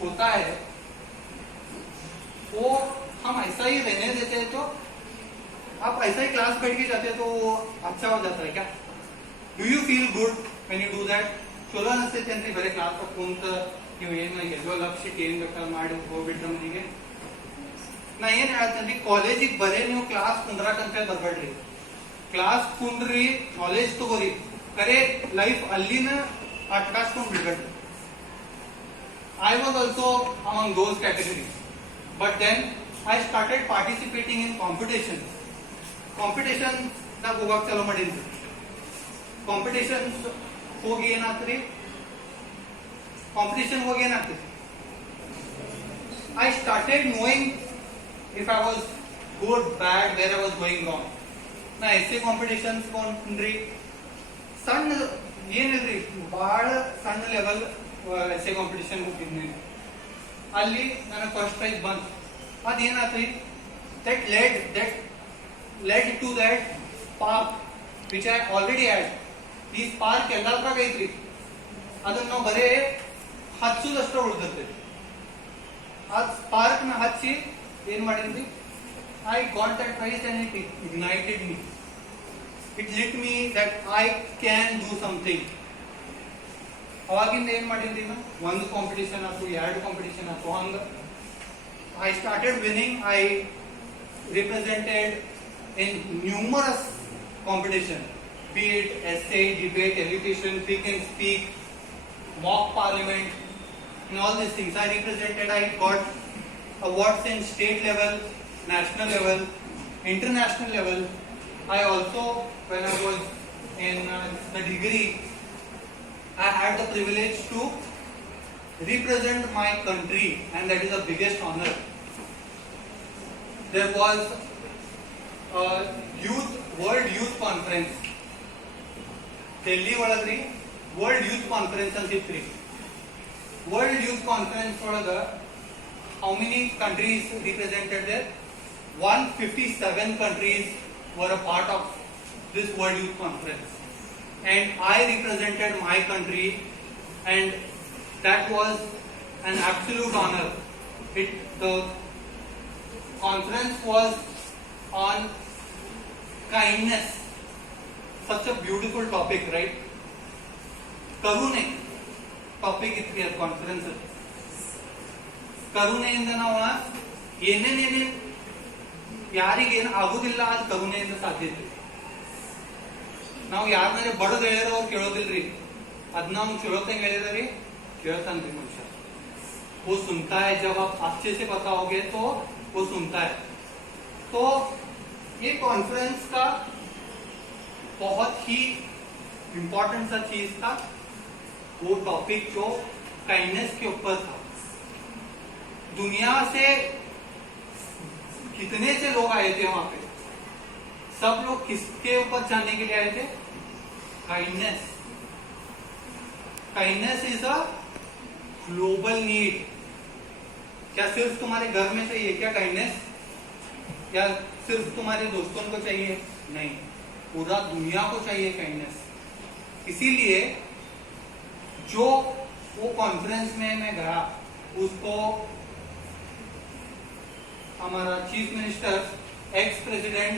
होता है वो हम ऐसा ही रहने देते हैं, तो आप ऐसा ही क्लास बैठ के जाते हैं तो अच्छा हो जाता है क्या? Do you feel good when you do that? ಚಲೋ ಅನಿಸ್ತೈತಿ ಅಂತ ಬರೀ ಕ್ಲಾಸ್ ಕುಂತ ನೀವು ಏನು ಎಲ್ಲೋ ಲಕ್ಷ ಏನ್ ಬೇಕಾದ್ರೆ ಮಾಡಿ ಹೋಗ್ಬಿಟ್ರೆ ಮನೆಗೆ. ನಾ ಏನ್ ಹೇಳ್ತೇನೆ, ಕಾಲೇಜಿಗೆ ಬರೇ ನೀವು ಕ್ಲಾಸ್ ಕುಂದ್ರಾಕಂತ ಬರ್ಬೇಡ್ರಿ. ಕ್ಲಾಸ್ ಕುಂದ್ರಿ, ನಾಲೆಜ್ ತಗೋರಿ, ಕರೆ ಲೈಫ್ ಅಲ್ಲಿನ ಅಟ್ಕಾಸ್ಕೊಂಡ್ ಬಿಡ್ಬೇಡ್ರಿ. I was also among those categories, but then I started participating in competition. Competition ನಾಗ ಹೋಗಕ್ ಚಾಲೂ ಮಾಡಿದ್ರಿ. ಕಾಂಪಿಟೇಷನ್ ಹೋಗಿ ಏನಾಗ್ತದೆ, ಕಾಂಪಿಟೇಷನ್ ಹೋಗಿ ಏನಾಗ್ತದೆ, I started knowing if I was good, bad, where I was going wrong. ನಾ ಎಸ್ಸೆ ಕಾಂಪಿಟೇಷನ್ಸ್ ಕೊಂಡ್ರಿ, ಸಣ್ಣ ಏನಿಲ್ರಿ, ಬಹಳ ಸಣ್ಣ ಲೆವೆಲ್ ಎಸ್ಸೆ ಕಾಂಪಿಟೇಷನ್ ಹೋಗಿದ್ನಿ. ಅಲ್ಲಿ ನನಗೆ ಫಸ್ಟ್ ಪ್ರೈಸ್ ಬಂತು. ಅದೇನಾತ್ರಿ, that led to that park which I already had. ಈ ಸ್ಪಾರ್ಕ್ ಎಲ್ಲಾದ್ರಾಗ ಐತ್ರಿ, ಅದನ್ನ ನಾವು ಬರೇ ಹಚ್ಚುದಷ್ಟ ಉಳಿದಿರ್ತೇವೆ. ಆ ಸ್ಪಾರ್ಕ್ ನ ಹಚ್ಚಿ ಏನ್ ಮಾಡಿದ್ವಿ, I got that prize and it ignited me. It lit me that I can do something. ಅವಾಗಿಂದ ಏನ್ ಮಾಡಿದ್ವಿ, ಒಂದು ಕಾಂಪಿಟೇಷನ್ ಆಯ್ತು, ಎರಡು ಕಾಂಪಿಟೇಷನ್ ಆಯ್ತು, ಹಂಗ I started winning. I represented in numerous competition, be it essay, debate, elocution, speak and speak, mock parliament, and all these things. I represented, I got awards in state level, national level, international level. I also, when I was in the degree, I had the privilege to represent my country, and that is the biggest honor. There was a World Youth Conference. Delhi ಒಳಗ್ರಿ World Youth Conference ಅಂತ ಇತ್ರಿ. World Youth Conference ಒಳಗ how many countries represented there? 157 countries were a part of this World Youth Conference, and I represented my country, and that was an absolute honor. The conference was on kindness. Such a beautiful topic, right? ಕರುಣೆ topic ಇತ್ತು ಅದು conference. ಕರುಣೆಯಿಂದ ನಾವು ಏನೇನೇನೇ ಯಾರಿಗೇನು ಆಗುದಿಲ್ಲ ಅದು ಕರುಣೆಯಿಂದ ಸಾಧ್ಯತೆ. ನಾವು ಯಾರ ಮೇಲೆ ಬಡದು ಹೇಳ್ಯಾರ ಅವ್ರು ಕೇಳೋದಿಲ್ರಿ, ಅದ್ ನಾವು ಕೇಳೋತಂಗ ಹೇಳಿದ್ರಿ ಕೇಳ್ತಾನ್ರಿ ಮನುಷ್ಯ. वो सुनता है, जब आप अच्छे से बताओगे तो वो सुनता है. तो ये कॉन्फ्रेंस का बहुत ही इंपॉर्टेंट सा चीज था, वो टॉपिक जो काइंडनेस के ऊपर था. दुनिया से कितने से लोग आए थे वहां पे, सब लोग किसके ऊपर जानने के लिए आए थे? Kindness. Kindness is a global need. क्या सिर्फ तुम्हारे घर में चाहिए क्या काइंडनेस, या सिर्फ तुम्हारे दोस्तों को चाहिए? नहीं, पूरा दुनिया को चाहिए काइंडनेस. इसीलिए जो वो कॉन्फ्रेंस में मैं गया, उसको हमारा chief minister ex president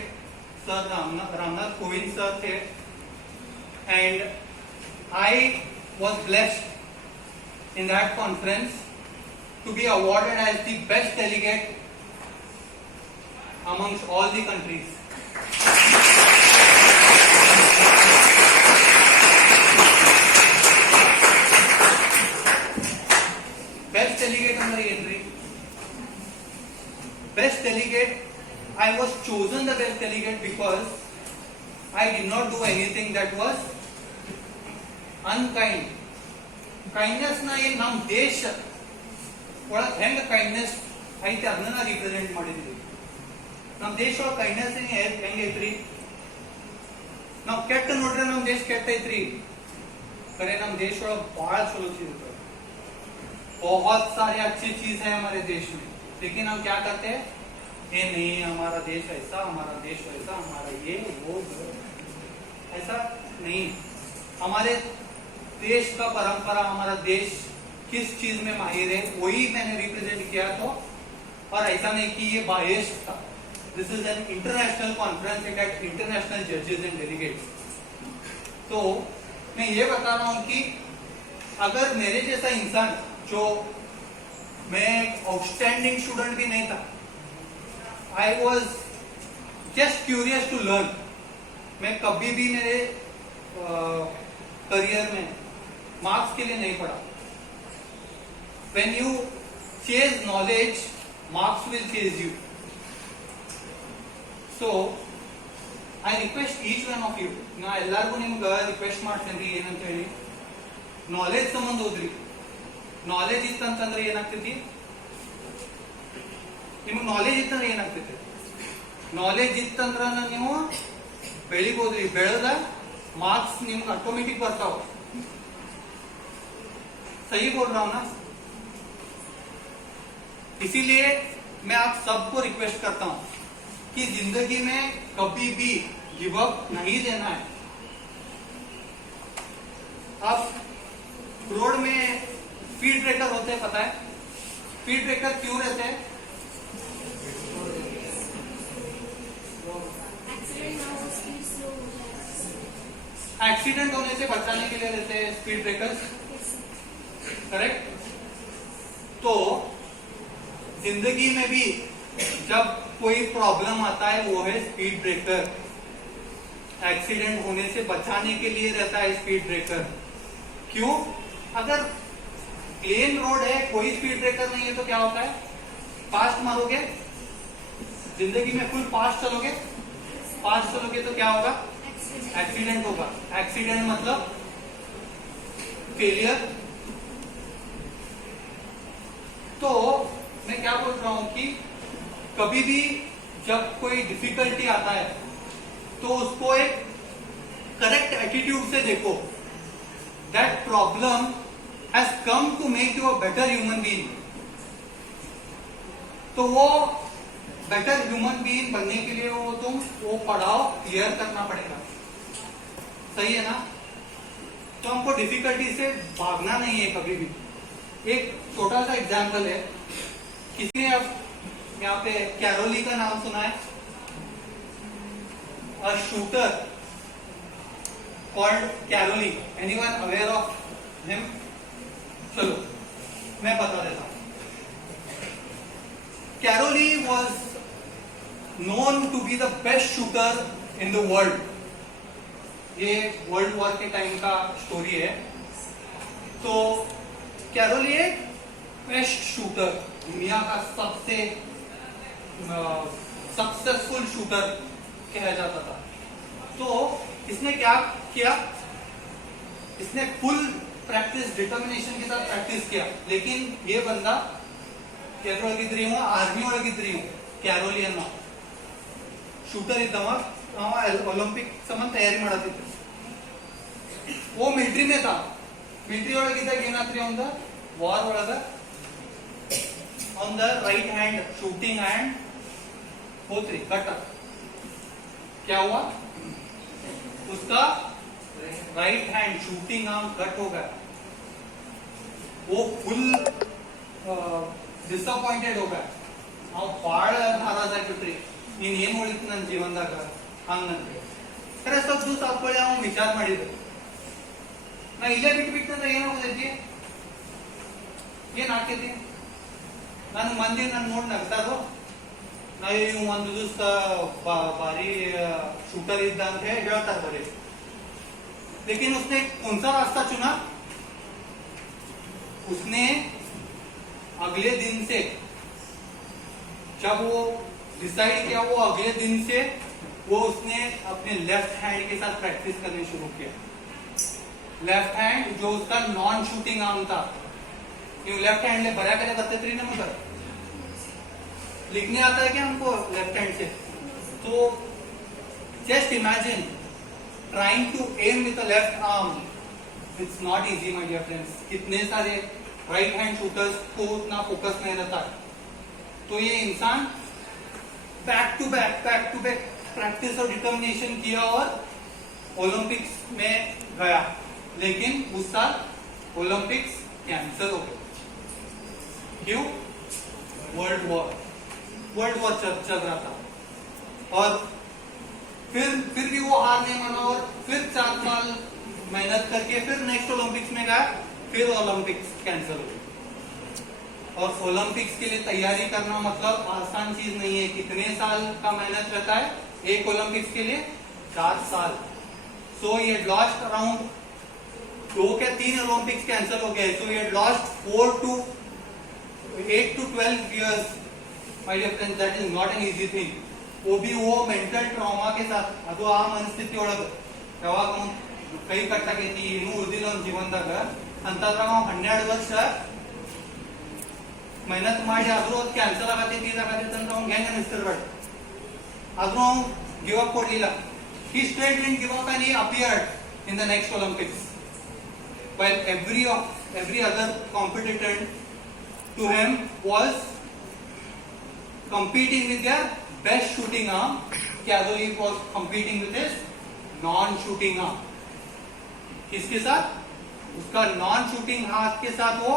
sir Ramnath Kovind sir थे, and I was blessed in that conference to be awarded as the best delegate amongst all the countries. Best delegate under entry. Best delegate, I was chosen the best delegate because I did not do anything that was unkind. Kindness ನ ಏನ್ ನಮ್ ದೇಶ ಒಳಗ್ ಹೆಂಗ kindness ಐತೆ ಅದನ್ನ ನಾ represent ಮಾಡಿದ್ವಿ. ನಮ್ ದೇಶ ಒಳಗ್ ಕೈಂಡ್ನೆಸ್ ಹೆಂಗೈತ್ರಿ? ನಾವ್ ಕೆಟ್ಟ ನೋಡ್ರೆ ನಮ್ ದೇಶ ಕೆಟ್ಟ ಐತ್ರಿ, ಖರೆ ನಮ್ ದೇಶ ಒಳಗ್ बड़ा चलो चीज है, बहुत सारे अच्छी चीज है हमारे देश में, लेकिन हम क्या करते हैं? ये नहीं, हमारा देश ऐसा, हमारा देश वैसा, हमारा ये वो, ऐसा नहीं. हमारे देश का परंपरा, हमारा देश किस चीज में माहिर है, वही मैंने रिप्रेजेंट किया. तो और ऐसा नहीं कि ये बायस था. This is an international conference, it had international जजेस एंड डेलीगेट्स. तो मैं ये बता रहा हूं कि अगर मेरे जैसा इंसान, जो मैं आउटस्टैंडिंग स्टूडेंट भी नहीं था, I was just curious to learn. मैं कभी भी मेरे करियर में मार्क्स के लिए नहीं पढ़ा. When you chase knowledge, marks will chase you. So I request each one of you, ನಾ ಎಲ್ಲರಿಗೂ ನಿಮ್ಗೆ ರಿಕ್ವೆಸ್ಟ್ ಮಾಡ್ತೇನೆ ಏನಂತ ಹೇಳಿ, ನಾಲೆಜ್ ಸಂಬಂಧ ಹೋದ್ರಿ. ನಾಲೆಜ್ ಇತ್ತಂತಂದ್ರೆ ಏನಾಗ್ತೈತಿ? ನಿಮ್ಗೆ ನಾಲೆಜ್ ಇತ್ತಂದ್ರೆ ಏನಾಗ್ತೈತಿ? ನಾಲೆಜ್ ಇತ್ತಂದ್ರ ನೀವು ಬೆಳಿಬೋದ್ರಿ. ಬೆಳೆದ मार्क्स निम्न ऑटोमेटिक बढ़ता हो. सही बोल रहा हूं ना? इसीलिए मैं आप सबको रिक्वेस्ट करता हूं कि जिंदगी में कभी भी गिव अप नहीं देना है. अब रोड में स्पीड ब्रेकर होते हैं, पता है स्पीड ब्रेकर क्यों रहते हैं? एक्सीडेंट होने से बचाने के लिए रहते हैं स्पीड ब्रेकर्स, करेक्ट? तो जिंदगी में भी जब कोई प्रॉब्लम आता है वो है स्पीड ब्रेकर. एक्सीडेंट होने से बचाने के लिए रहता है स्पीड ब्रेकर. क्यों? अगर प्लेन रोड है, कोई स्पीड ब्रेकर नहीं है, तो क्या होता है? फास्ट मारोगे जिंदगी में फुल फास्ट चलोगे तो क्या होगा? एक्सीडेंट होगा। एक्सीडेंट मतलब फेलियर। तो मैं क्या बोल रहा हूं कि कभी भी जब कोई डिफिकल्टी आता है तो उसको एक करेक्ट एटीट्यूड से देखो। That problem has come to make you a better human being. तो वो बेटर ह्यूमन बीइंग बनने के लिए वो पड़ाव क्लियर करना पड़ेगा। सही है ना? तो हमको डिफिकल्टी से भागना नहीं है कभी भी। एक छोटा सा एग्जाम्पल है, किसी ने अब यहाँ पे कैरोली का नाम सुना है? A shooter called Karoly. Anyone aware of him? चलो मैं बता देता हूं। Karoly was known to be the best shooter in the world. ये वर्ल्ड वॉर के टाइम का स्टोरी है। तो कैरोली एक बेस्ट शूटर, दुनिया का सबसे सक्सेसफुल शूटर कहा जाता था। तो इसने क्या किया? इसने फुल प्रैक्टिस, डिटर्मिनेशन के साथ प्रैक्टिस किया। लेकिन ये बंदा ಕೆಳಗಿದ್ರಿ ಆರ್ಮಿ ಒಳಗಿದ್ರಿ ಕ್ಯಾರೋಲಿಯನ್ ಶೂಟರ್ ಇದ್ದವ, ಒಲಿಂಪಿಕ್ ಸಂಬಂಧ ತಯಾರಿ ಮಾಡತ್ತಿದ್ರು. वो मिलिट्री में था. मिलिट्री ಒಳಗಿದ್ದಾಗ ಏನಾತ್ರಿ ಅವಂದ ವಾರ್ ಒಳಗ on the right hand shooting hand होत्री कट. क्या हुआ? उसका right hand shooting arm cut हो गया. वो फुल ಡಿಸಪಾಯಿಂಟೆಡ್ ಹೋಗ. ನಾವು ಬಾಳ ನಾರಾಜ್ ಆಗ್ಬಿಟ್ರಿ, ನೀನ್ ಏನ್ ಉಳಿತು ನನ್ನ ಜೀವನದಾಗ ಹಂಗಂದ್ರೆ. ಖರೆ ಸ್ವಲ್ಪ ದಿವಸ ಆದ್ಕೊಳ್ಳಿ ಅವ್ನು ವಿಚಾರ ಮಾಡಿದ್ರು, ನಾ ಇಲ್ಲೇ ಬಿಟ್ಬಿಟ್ಟಂದ್ರೆ ಏನಾಗೋದೈತಿ, ಏನ್ ಆಗ್ತೈತಿ? ನನ್ ಮಂದಿ ನನ್ ನೋಡ್ ನಗ್ತಾರೋ, ನಾ ಇವ್ ಒಂದು ದಿವಸ ಭಾರಿ शूटर ಇದ್ದ ಅಂತ ಹೇಳಿ ಹೇಳ್ತಾರೆ ಬರೀ. लेकिन उसने कौन सा रास्ता चुना? उसने अगले दिन से, जब वो डिसाइड किया, वो अगले दिन से वो उसने अपने लेफ्ट हैंड के साथ प्रैक्टिस करनी शुरू किया. लेफ्ट हैंड जो उसका नॉन शूटिंग आर्म था, क्यों लेफ्ट हैंड ले भरा करे करते थे ना, मगर लिखने आता है क्या हमको लेफ्ट हैंड से? तो just imagine trying to aim with the left arm. It's not easy my dear friends. कितने सारे राइट हैंड शूटर्स को उतना फोकस नहीं रहता. तो ये इंसान बैक टू बैक प्रैक्टिस और डिटर्मिनेशन किया और ओलंपिक्स में गया. लेकिन उस साल ओलंपिक्स कैंसिल हो गए. क्यों? वर्ल्ड वॉर चल रहा था. और फिर भी वो हार नहीं माना और फिर 4 साल मेहनत करके फिर नेक्स्ट ओलंपिक्स में गया. फिर ओलंपिक्स कैंसिल हो गई. और ओलंपिक्स के लिए तैयारी करना मतलब आसान चीज नहीं है. कितने साल का मेहनत रहता है एक ओलंपिक्स के लिए? 4 साल. सो ये लॉस्ट अराउंड 2 के 3 ओलंपिक्स कैंसिल हो गए. सो ये lost 8 to 12 years. My dear friends, that is not an easy thing. वो भी वो मेंटल ट्रॉमा के साथ. ಅದು ಆ ಮನಸ್ಥಿತಿ ಒಳಗೆ ಯಾವಾಗ ಕೈ ಕಟ್ಟಕೈತಿ, ಇನ್ನೂ ಉಳಿದಿಲ್ಲ ಅವ್ನ ಜೀವನದಾಗ ಅಂತಂದ್ರೆ ನಾವು 12 ವರ್ಷ मेहनत ಮಾಡಿ ಆದ್ರೂ ಅದು ಕ್ಯಾನ್ಸಲ್ ಆಗತೈತಿ, ಇದಾಗತೈತಿ ಅಂತ ಅವ್ನಿಗೆ ಹೆಂಗ ಅನಿಸ್ತಿರ್ಬೇಡ. ಆದ್ರೂ ಅವ್ನು ಗಿವ್ ಅಪ್ ಕೊಡ್ಲಿಲ್ಲ. He straight didn't give up and he appeared in the next Olympics. While every other competitor to him was competing with their best shooting arm, Caroline was competing with his non-shooting arm. किसके साथ? उसका non-shooting हाथ के साथ वो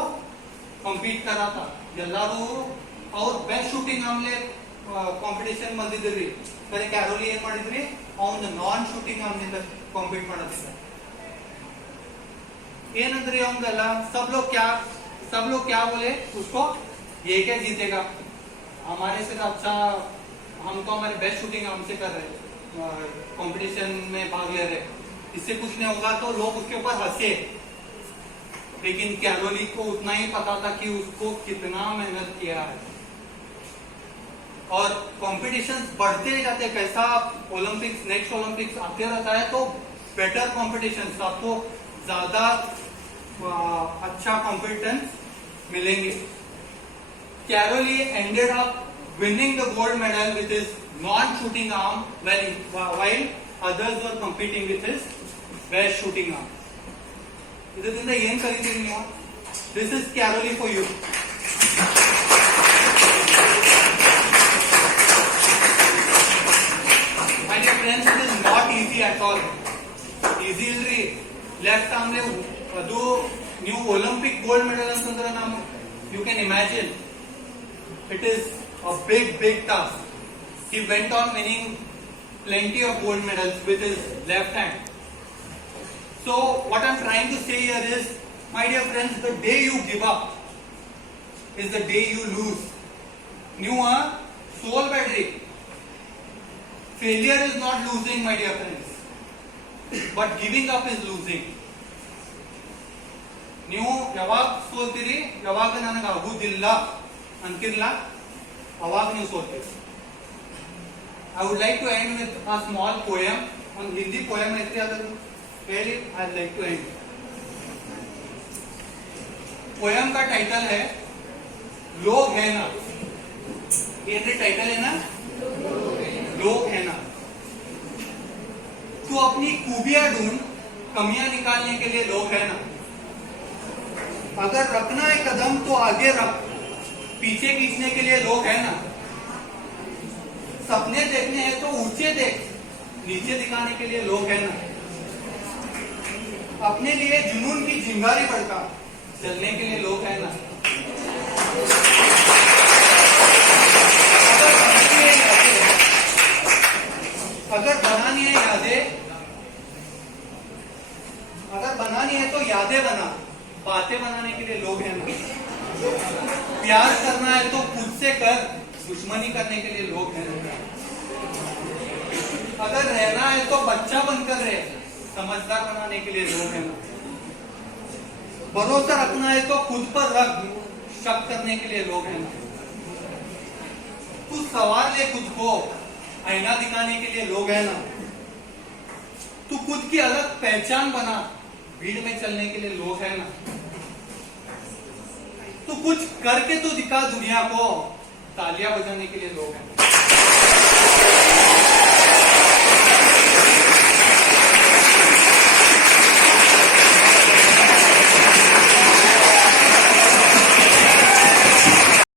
compete कर रहा था. ಎಲ್ಲರೂ ಅವ್ರ ಬೆಸ್ಟ್ ಶೂಟಿಂಗ್ ಆಮ್ಲೆ ಕಾಂಪಿಟೇಷನ್ ಬಂದಿದ್ರಿ. ಬರೀ ಕ್ಯಾರೋಲಿ ಏನ್ ಮಾಡಿದ್ರಿ, ಅವನ ನಾನ್ ಶೂಟಿಂಗ್ ಆಮ್ನಿಂದ ಕಾಂಪೀಟ್ ಮಾಡೋದಿಲ್ಲ. ಏನಂದ್ರಿ ಅವಂಗೆಲ್ಲ सब लोग क्या बोले उसको, ये क्या जीतेगा, हमारे से अच्छा, हम तो हमारे बेस्ट शूटिंग हमसे कर रहे, कंपटीशन में भाग ले रहे, इससे कुछ नहीं होगा. तो लोग उसके ऊपर हंसे. लेकिन कैरोली को उतना ही पता था कि उसको कितना मेहनत किया है. और कॉम्पिटिशन बढ़ते जाते हैं, कैसा ओलंपिक्स नेक्स्ट ओलंपिक्स आते रहता है तो बेटर कॉम्पिटिशन, आपको ज्यादा अच्छा कॉम्पिटिशन मिलेंगे. Caroli ended up winning the gold medal with his non-shooting arm while others were competing with his best shooting arm. ಇದರಿಂದ ಏನ್ ಕಲಿತೀರಿ ನೀವು? This is Caroli for you. My dear friends, it is not easy at all. Easy ಇಲ್ರಿ. Left ಆರ್ಮ್ಲೆ ಅದು ನೀವು Olympic gold medal ಅಂತಂದ್ರೆ ನಾವು you can imagine it is a big task. He went on winning plenty of gold medals with his left hand. So what I'm trying to say here is, my dear friends, the day you give up is the day you lose. New soul battery. Failure is not losing, my dear friends, but giving up is losing. ನೀವು ಯಾವಾಗ ಸೋಲ್ತೀರಿ, ಯಾವಾಗ ನನಗೆ ಆಗುದಿಲ್ಲ ಅಂತಿರ್ಲ, ಅವಾಗ ನೀವು ಸೋಲ್ತೀರಿ. I would like to end with a small poem. ಒಂದು Hindi poem ಐತ್ರಿ, ಅದನ್ನು ಹೇಳಿ I would like to end. Poem का टाइटल है लोग है ना. ये टाइटल है ना, लोग है ना. तू अपनी खूबियां ढूंढ, कमियां निकालने के लिए लोग है ना. अगर रखना है कदम तो आगे रख, पीछे खींचने के लिए लोग है ना. सपने देखने हैं तो ऊंचे देख, नीचे दिखाने के लिए लोग है ना. अपने लिए जुनून की चिंगारी भड़का, चलने के लिए लोग है ना. अगर बनानी है यादें, अगर बनानी है तो यादें बना, बातें बनाने के लिए लोग हैं ना. प्यार करना है तो खुद से कर, दुश्मनी करने के लिए लोग हैं ना. अगर रहना है तो बच्चा बनकर रहे, समझदार बनाने के लिए लोग हैं ना. भरोसा रखना है तो खुद पर रख, शक करने के लिए लोग हैं ना. तू सवार ले खुद को, आईना दिखाने के लिए लोग हैं ना. तू खुद की अलग पहचान बना, भीड़ में चलने के लिए लोग हैं ना. तू कुछ करके तो दिखा दुनिया को, तालियां बजाने के लिए लोग हैं.